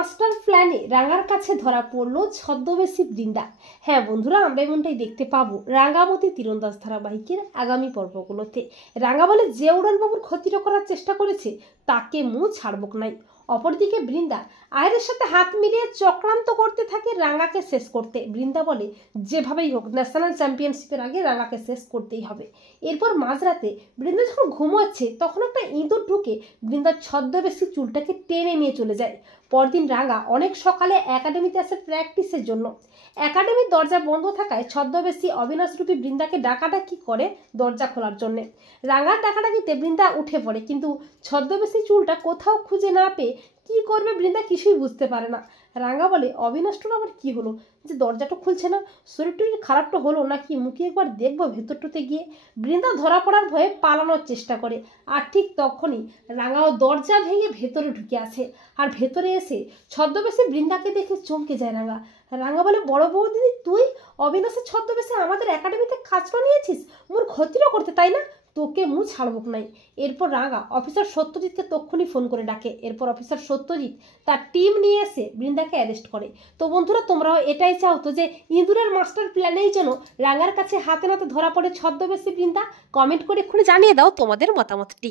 Master প্ল্যানে রাঙার কাছে ধরা পড়লো ছদ্মবেশী বৃন্দা। হ্যাঁ বন্ধুরা, আমরা এমনটাই দেখতে পাবো রাঙামতি তীরন্দাজ ধারাবাহিকের আগামী পর্বগুলোতে। রাঙা বলে যে উড়ানবাবুর ক্ষতিটা করার চেষ্টা করেছে তাকে মুখ ছাড়বক নাই। অপরদিকে বৃন্দা আয়ের সাথে হাত মিলিয়ে চক্রান্ত করতে থাকে রাঙাকে শেষ করতে। বৃন্দা বলে যেভাবেই হোক ন্যাশনাল চ্যাম্পিয়নশিপের আগে রাঙাকে শেষ করতেই হবে। এরপর মাঝরাতে বৃন্দা যখন ঘুমোচ্ছে তখন একটা ইঁদুর ঢুকে বৃন্দার ছদ্মবেশী চুলটাকে টেনে নিয়ে চলে যায়। পরদিন রাঙা অনেক সকালে একাডেমিতে আসে প্র্যাকটিসের জন্য। একাডেমির দরজা বন্ধ থাকায় ছদ্মবেশী অবিনাশরূপী বৃন্দাকে ডাকাডাকি করে দরজা খোলার জন্যে। রাঙার ডাকাডাকিতে বৃন্দা উঠে পড়ে, কিন্তু ছদ্মবেশী চুলটা কোথাও খুঁজে না পেয়ে কি করবে বৃন্দা কিছুই বুঝতে পারে না। রাঙা বলে অবিনাশটার আবার কি হলো যে দরজাটা খুলছে না, শরীর টরীর খারাপটা হলো নাকি, মুখে একবার দেখবো ভেতরটাতে গিয়ে। বৃন্দা ধরা পড়ার ভয়ে পালানোর চেষ্টা করে, আর ঠিক তখনই রাঙাও দরজা ভেঙে ভেতরে ঢুকে আসে। আর ভেতরে এসে ছদ্মবেশী বৃন্দাকে দেখে চমকে যায় রাঙা। রাঙা বলে বড় বৌদি, তুই অবিনাশের ছদ্মবেশে আমাদের একাডেমিতে কাজ বানিয়েছিস, মোর ক্ষতিও করতে, তাই না? তোকে মুখ ছাড়বক নাই। এরপর রাঙা অফিসার সত্যজিৎকে তক্ষুনি ফোন করে ডাকে। এরপর অফিসার সত্যজিৎ তার টিম নিয়ে এসে বৃন্দাকে অ্যারেস্ট করে। তো বন্ধুরা, তোমরাও এটাই চাও তো যে ইঁদুরের মাস্টার প্ল্যানেই যেন রাঙার কাছে হাতে নাতে ধরা পড়ে ছদ্মবেশী বৃন্দা? কমেন্ট করে এক্ষুনি জানিয়ে দাও তোমাদের মতামতটি।